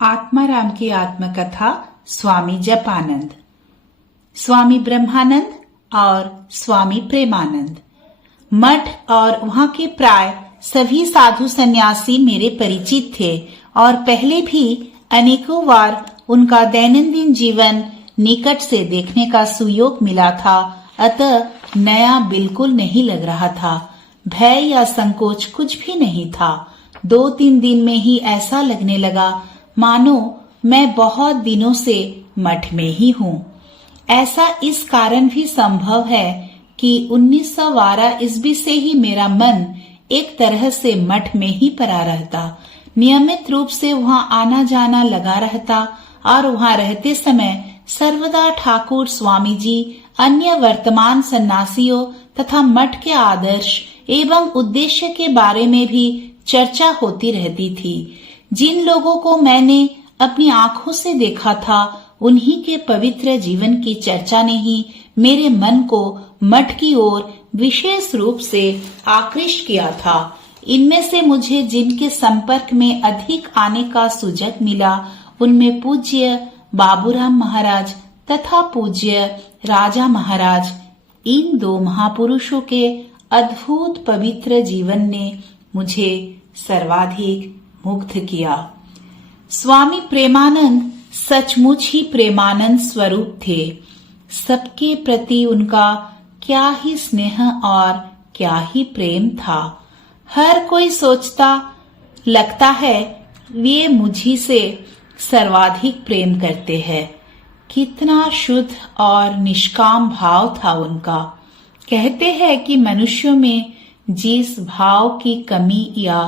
आत्माराम की आत्मकथा स्वामी जपानंद, स्वामी ब्रह्मानंद और स्वामी प्रेमानंद। मठ और वहाँ के प्राय सभी साधु सन्यासी मेरे परिचित थे और पहले भी अनेकों बार उनका दैनंदिन जीवन निकट से देखने का सुयोग मिला था। अतः नया बिल्कुल नहीं लग रहा था। भय या संकोच कुछ भी नहीं था। 2-3 दिन में ही ऐसा लगने लगा मानो मैं बहुत दिनों से मठ में ही हूँ। ऐसा इस कारण भी संभव है कि 1912 ईस्वी से ही मेरा मन एक तरह से मठ में ही पड़ा रहता। नियमित रूप से वहाँ आना जाना लगा रहता और वहाँ रहते समय सर्वदा ठाकुर, स्वामी जी, अन्य वर्तमान सन्यासियों तथा मठ के आदर्श एवं उद्देश्य के बारे में भी चर्चा होती रहती थी। जिन लोगों को मैंने अपनी आंखों से देखा था, उन्हीं के पवित्र जीवन की चर्चा ने ही मेरे मन को मठ की ओर विशेष रूप से आकृष्ट किया था। इनमें से मुझे जिनके संपर्क में अधिक आने का सुजग मिला, उनमें पूज्य बाबूराम महाराज तथा पूज्य राजा महाराज। इन 2 महापुरुषों के अद्भुत पवित्र जीवन ने मुझे सर्वाधिक मुग्ध किया। स्वामी प्रेमानंद सचमुच ही प्रेमानंद स्वरूप थे। सबके प्रति उनका क्या ही स्नेह और क्या ही प्रेम था। हर कोई सोचता लगता है वे मुझी से सर्वाधिक प्रेम करते हैं। कितना शुद्ध और निष्काम भाव था उनका। कहते हैं कि मनुष्यों में जिस भाव की कमी या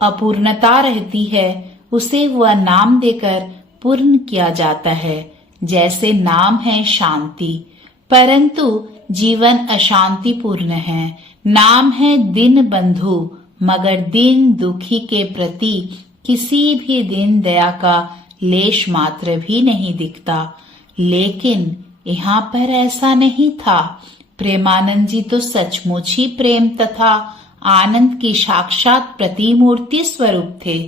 अपूर्णता रहती है, उसे वह नाम देकर पूर्ण किया जाता है। जैसे नाम है शांति, परंतु जीवन अशांति पूर्ण है। नाम है दीन बंधु, मगर दीन दुखी के प्रति किसी भी दीन दया का लेश मात्र भी नहीं दिखता। लेकिन यहाँ पर ऐसा नहीं था। प्रेमानंद जी तो सचमुच ही प्रेम तथा आनंद की साक्षात प्रतिमूर्ति स्वरूप थे।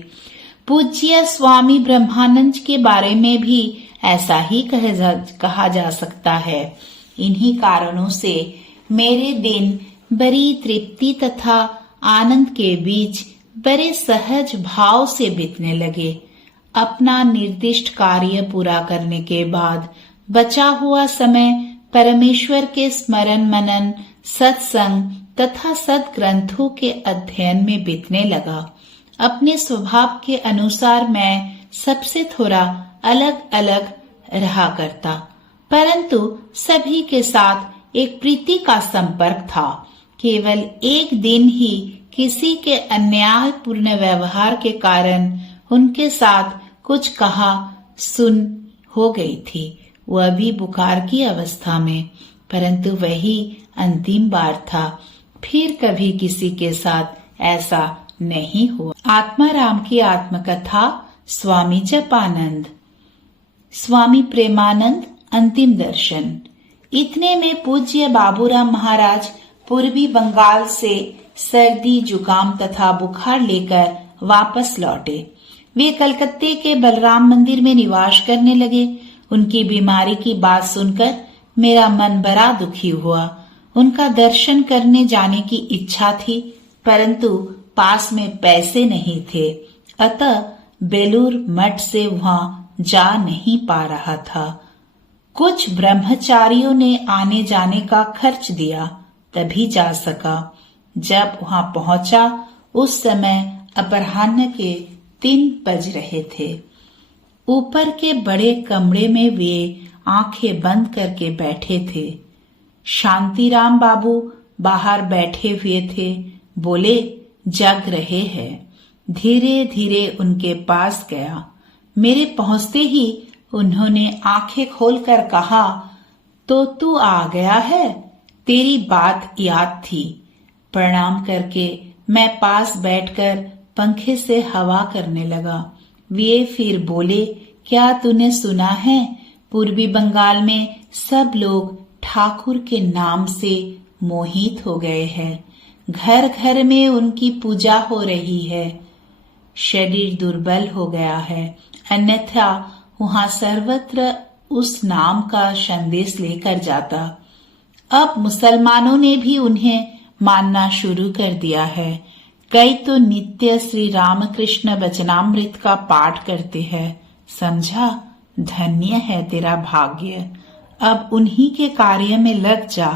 पूज्य स्वामी ब्रह्मानंद के बारे में भी ऐसा ही कहा जा सकता है। इन्हीं कारणों से मेरे दिन बड़ी तृप्ति तथा आनंद के बीच बड़े सहज भाव से बीतने लगे। अपना निर्दिष्ट कार्य पूरा करने के बाद बचा हुआ समय परमेश्वर के स्मरण मनन, सत्संग तथा सद्ग्रंथों के अध्ययन में बीतने लगा। अपने स्वभाव के अनुसार मैं सबसे थोड़ा अलग अलग रहा करता, परंतु सभी के साथ एक प्रीति का संपर्क था। केवल एक दिन ही किसी के अन्यायपूर्ण व्यवहार के कारण उनके साथ कुछ कहा सुन हो गई थी। वह भी बुखार की अवस्था में, परंतु वही अंतिम बार था। फिर कभी किसी के साथ ऐसा नहीं हुआ। आत्माराम की आत्मकथा स्वामी जपानंद। स्वामी प्रेमानंद अंतिम दर्शन। इतने में पूज्य बाबूराम महाराज पूर्वी बंगाल से सर्दी, जुकाम तथा बुखार लेकर वापस लौटे। वे कलकत्ते के बलराम मंदिर में निवास करने लगे। उनकी बीमारी की बात सुनकर मेरा मन बड़ा दुखी हुआ। उनका दर्शन करने जाने की इच्छा थी, परंतु पास में पैसे नहीं थे। अतः बेलूर मठ से वहाँ जा नहीं पा रहा था। कुछ ब्रह्मचारियों ने आने जाने का खर्च दिया, तभी जा सका। जब वहाँ पहुंचा उस समय अपराह्न के 3 बज रहे थे। ऊपर के बड़े कमरे में वे आंखें बंद करके बैठे थे। शांतिराम बाबू बाहर बैठे हुए थे। बोले, जग रहे हैं। धीरे धीरे उनके पास गया। मेरे पहुंचते ही उन्होंने आंखें खोलकर कहा, तो तू आ गया है, तेरी बात याद थी। प्रणाम करके मैं पास बैठकर पंखे से हवा करने लगा। वे फिर बोले, क्या तूने सुना है, पूर्वी बंगाल में सब लोग ठाकुर के नाम से मोहित हो गए हैं। घर घर में उनकी पूजा हो रही है। शरीर दुर्बल हो गया है। अन्यथा वहां सर्वत्र उस नाम का संदेश लेकर जाता। अब मुसलमानों ने भी उन्हें मानना शुरू कर दिया है। कई तो नित्य श्री रामकृष्ण वचनामृत का पाठ करते हैं। समझा? धन्य है तेरा भाग्य। अब उन्हीं के कार्य में लग जा,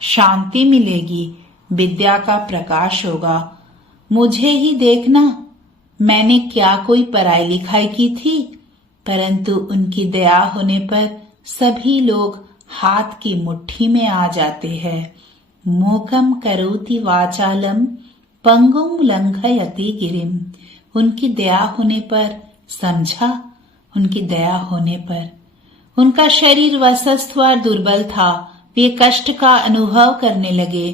शांति मिलेगी, विद्या का प्रकाश होगा। मुझे ही देखना, मैंने क्या कोई पढ़ाई लिखाई की थी, परंतु उनकी दया होने पर सभी लोग हाथ की मुट्ठी में आ जाते हैं। मोकम करोति वाचालम पंगुम लंघयति गिरिम। उनकी दया होने पर, समझा, उनकी दया होने पर। उनका शरीर वसस्थ और दुर्बल था। वे कष्ट का अनुभव करने लगे।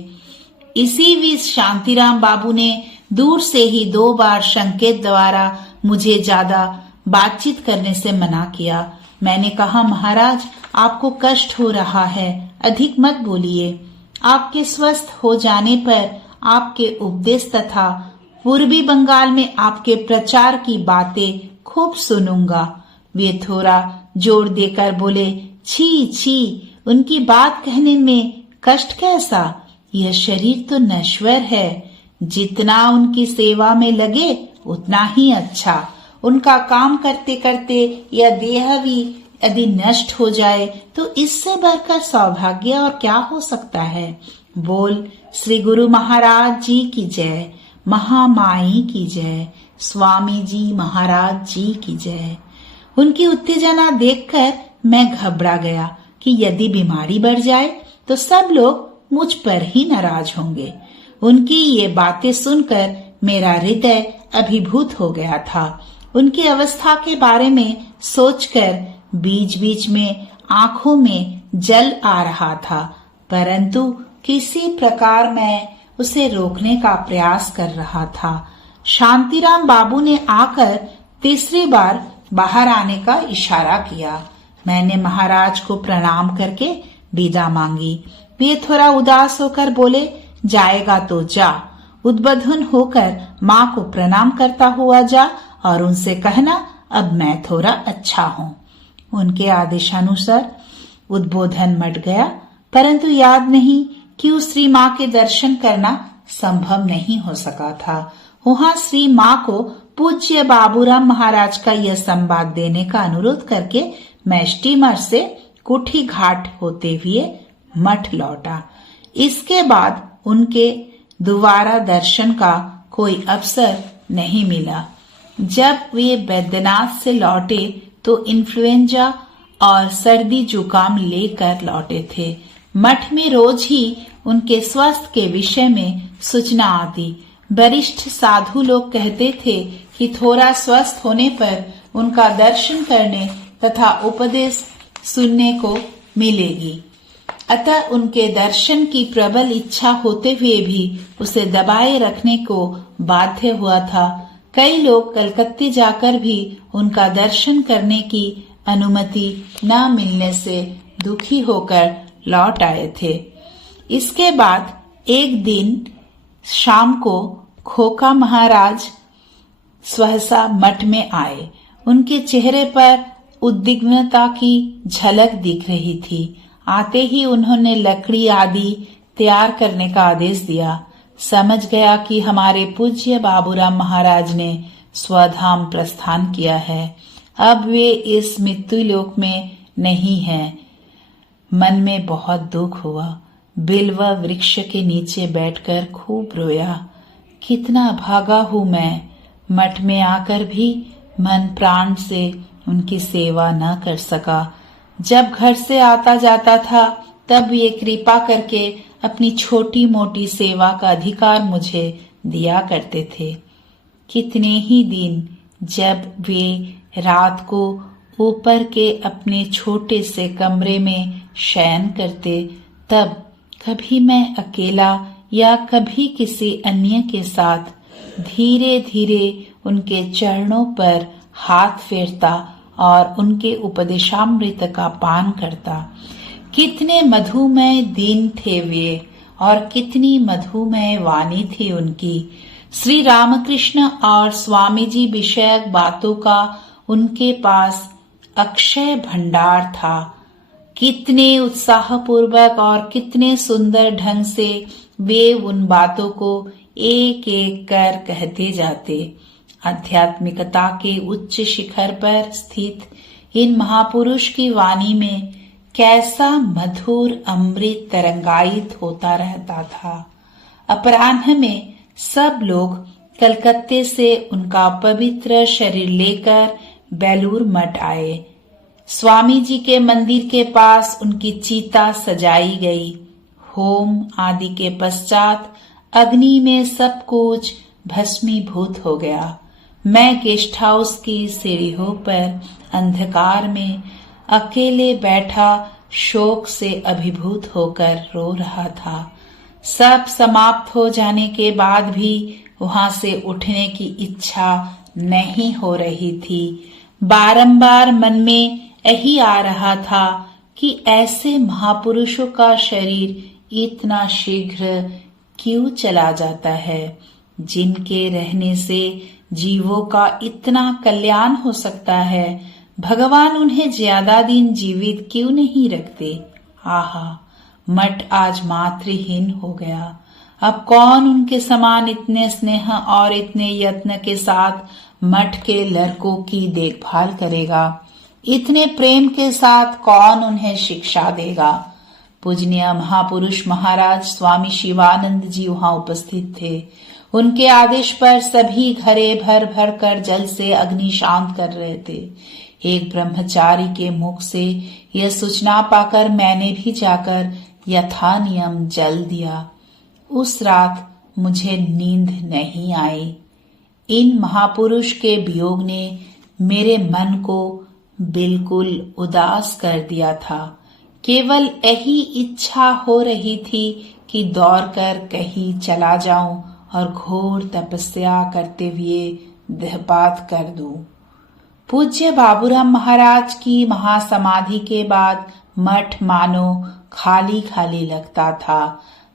इसी बीच शांतिराम बाबू ने दूर से ही 2 बार संकेत द्वारा मुझे ज्यादा बातचीत करने से मना किया। मैंने कहा, महाराज आपको कष्ट हो रहा है, अधिक मत बोलिए। आपके स्वस्थ हो जाने पर आपके उपदेश तथा पूर्वी बंगाल में आपके प्रचार की बातें खूब सुनूंगा। वे थोड़ा जोर देकर बोले, छी छी, उनकी बात कहने में कष्ट कैसा? यह शरीर तो नश्वर है। जितना उनकी सेवा में लगे उतना ही अच्छा। उनका काम करते करते यह देह भी यदि नष्ट हो जाए तो इससे बढ़कर सौभाग्य और क्या हो सकता है। बोल श्री गुरु महाराज जी की जय, महामाई की जय, स्वामी जी महाराज जी की जय। उनकी उत्तेजना देखकर मैं घबरा गया कि यदि बीमारी बढ़ जाए तो सब लोग मुझ पर ही नाराज होंगे। उनकी ये बातें सुनकर मेरा हृदय अभिभूत हो गया था। उनकी अवस्था के बारे में सोचकर बीच बीच में आंखों में जल आ रहा था, परंतु किसी प्रकार मैं उसे रोकने का प्रयास कर रहा था। शांतिराम बाबू ने आकर तीसरी बार बाहर आने का इशारा किया। मैंने महाराज को प्रणाम करके विदा मांगी। वे थोड़ा उदास होकर बोले, जाएगा तो जा, उद्बोधन होकर माँ को प्रणाम करता हुआ जा और उनसे कहना अब मैं थोड़ा अच्छा हूँ। उनके आदेशानुसार उद्बोधन मट गया, परंतु याद नहीं कि उस श्री माँ के दर्शन करना संभव नहीं हो सका था। वहाँ श्री माँ को पूज्य बाबूराम महाराज का यह संवाद देने का अनुरोध करके मैं स्टीमर से कुठी घाट होते हुए मठ लौटा। इसके बाद उनके दोबारा दर्शन का कोई अवसर नहीं मिला। जब वे बैद्यनाथ से लौटे तो इन्फ्लुएंजा और सर्दी जुकाम लेकर लौटे थे। मठ में रोज ही उनके स्वास्थ्य के विषय में सूचना आती। वरिष्ठ साधु लोग कहते थे कि थोड़ा स्वस्थ होने पर उनका दर्शन करने तथा उपदेश सुनने को मिलेगी। अतः उनके दर्शन की प्रबल इच्छा होते हुए भी उसे दबाए रखने को बाध्य हुआ था। कई लोग कलकत्ते जाकर भी उनका दर्शन करने की अनुमति न मिलने से दुखी होकर लौट आए थे। इसके बाद एक दिन शाम को खोका महाराज सहसा मठ में आए। उनके चेहरे पर उद्विग्नता की झलक दिख रही थी। आते ही उन्होंने लकड़ी आदि तैयार करने का आदेश दिया। समझ गया कि हमारे पूज्य बाबूराम महाराज ने स्वधाम प्रस्थान किया है। अब वे इस मृत्यु लोक में नहीं हैं। मन में बहुत दुख हुआ। बिल्व वृक्ष के नीचे बैठकर खूब रोया। कितना भागा हूँ मैं। मठ में आकर भी मन प्राण से उनकी सेवा न कर सका। जब घर से आता जाता था तब ये कृपा करके अपनी छोटी मोटी सेवा का अधिकार मुझे दिया करते थे। कितने ही दिन जब वे रात को ऊपर के अपने छोटे से कमरे में शयन करते, तब कभी मैं अकेला या कभी किसी अन्य के साथ धीरे धीरे उनके चरणों पर हाथ फेरता और उनके उपदेशामृत का पान करता। कितने मधुमय दिन थे वे और कितनी मधुमय वाणी थी उनकी। श्री रामकृष्ण और स्वामी जी विषयक बातों का उनके पास अक्षय भंडार था। कितने उत्साहपूर्वक और कितने सुंदर ढंग से वे उन बातों को एक एक कर कहते जाते। आध्यात्मिकता के उच्च शिखर पर स्थित इन महापुरुष की वाणी में कैसा मधुर अमृत तरंगायित होता रहता था। अपराह्न में सब लोग कलकत्ते से उनका पवित्र शरीर लेकर बेलूर मठ आए। स्वामी जी के मंदिर के पास उनकी चिता सजाई गई। होम आदि के पश्चात अग्नि में सब कुछ भस्मीभूत हो गया। मैं गेस्ट हाउस की सीढ़ियों पर अंधकार में अकेले बैठा शोक से अभिभूत होकर रो रहा था। सब समाप्त हो जाने के बाद भी वहां से उठने की इच्छा नहीं हो रही थी। बारंबार मन में यही आ रहा था कि ऐसे महापुरुषों का शरीर इतना शीघ्र क्यों चला जाता है, जिनके रहने से जीवों का इतना कल्याण हो सकता है। भगवान उन्हें ज्यादा दिन जीवित क्यों नहीं रखते। आहा, मठ आज मातृहीन हो गया। अब कौन उनके समान इतने स्नेह और इतने यत्न के साथ मठ के लड़कों की देखभाल करेगा। इतने प्रेम के साथ कौन उन्हें शिक्षा देगा। पूजनीय महापुरुष महाराज स्वामी शिवानंद जी वहां उपस्थित थे। उनके आदेश पर सभी घरे भर भर कर जल से अग्नि शांत कर रहे थे। एक ब्रह्मचारी के मुख से यह सूचना पाकर मैंने भी जाकर यथा नियम जल दिया। उस रात मुझे नींद नहीं आई। इन महापुरुष के वियोग ने मेरे मन को बिल्कुल उदास कर दिया था। केवल यही इच्छा हो रही थी कि दौड़कर कहीं चला जाऊं और घोर तपस्या करते हुए देहपात कर दूं। पूज्य बाबूराम महाराज की महासमाधि के बाद मठ मानो खाली खाली लगता था।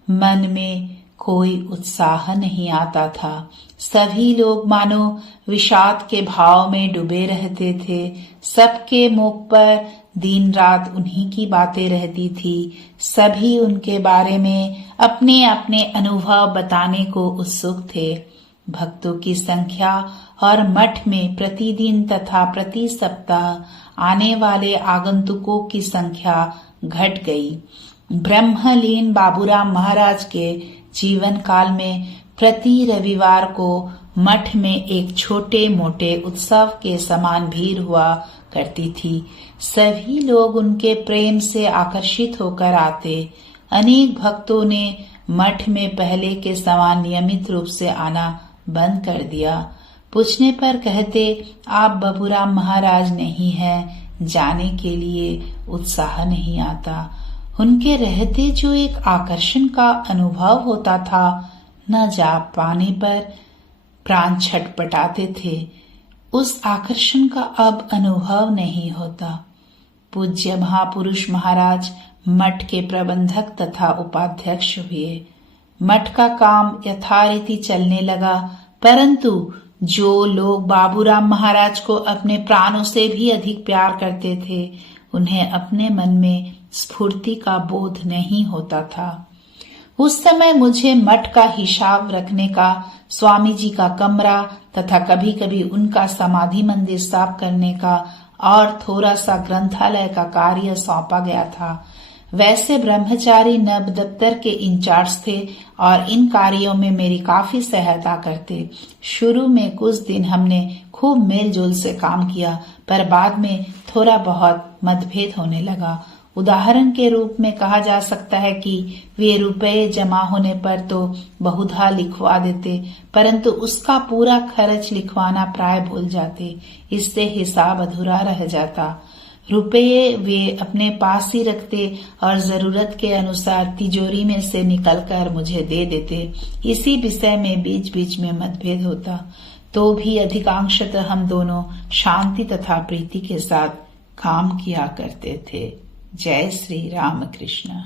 मन में कोई उत्साह नहीं आता था। सभी लोग मानो विषाद के भाव में डूबे रहते थे। सबके मुख पर दिन रात उन्हीं की बातें रहती थी। सभी उनके बारे में अपने अपने अनुभव बताने को उत्सुक थे। भक्तों की संख्या और मठ में प्रतिदिन तथा प्रति सप्ताह आने वाले आगंतुकों की संख्या घट गई। ब्रह्मलीन बाबूराम महाराज के जीवन काल में प्रति रविवार को मठ में एक छोटे मोटे उत्सव के समान भीड़ हुआ करती थी। सभी लोग उनके प्रेम से आकर्षित होकर आते। अनेक भक्तों ने मठ में पहले के समान नियमित रूप से आना बंद कर दिया। पूछने पर कहते, आप बाबूराम महाराज नहीं हैं, जाने के लिए उत्साह नहीं आता। उनके रहते जो एक आकर्षण का अनुभव होता था, न जा पाने पर प्राण छटपटाते थे, उस आकर्षण का अब अनुभव नहीं होता। पूज्य महापुरुष महाराज मठ के प्रबंधक तथा उपाध्यक्ष हुए। मठ का काम यथारीति चलने लगा, परंतु जो लोग बाबूराम महाराज को अपने प्राणों से भी अधिक प्यार करते थे, उन्हें अपने मन में स्फूर्ति का बोध नहीं होता था। उस समय मुझे मठ का हिसाब रखने का, स्वामी जी का कमरा तथा कभी कभी उनका समाधि मंदिर साफ करने का और थोड़ा सा ग्रंथालय का कार्य सौंपा गया था। वैसे ब्रह्मचारी नब दफ्तर के इंचार्ज थे और इन कार्यों में मेरी काफी सहायता करते। शुरू में कुछ दिन हमने खूब मेलजोल से काम किया, पर बाद में थोड़ा बहुत मतभेद होने लगा। उदाहरण के रूप में कहा जा सकता है कि वे रुपए जमा होने पर तो बहुधा लिखवा देते, परंतु उसका पूरा खर्च लिखवाना प्राय भूल जाते। इससे हिसाब अधूरा रह जाता। रुपये वे अपने पास ही रखते और जरूरत के अनुसार तिजोरी में से निकलकर मुझे दे देते। इसी विषय में बीच बीच में मतभेद होता, तो भी अधिकांशतः हम दोनों शांति तथा प्रीति के साथ काम किया करते थे। जय श्री राम कृष्ण।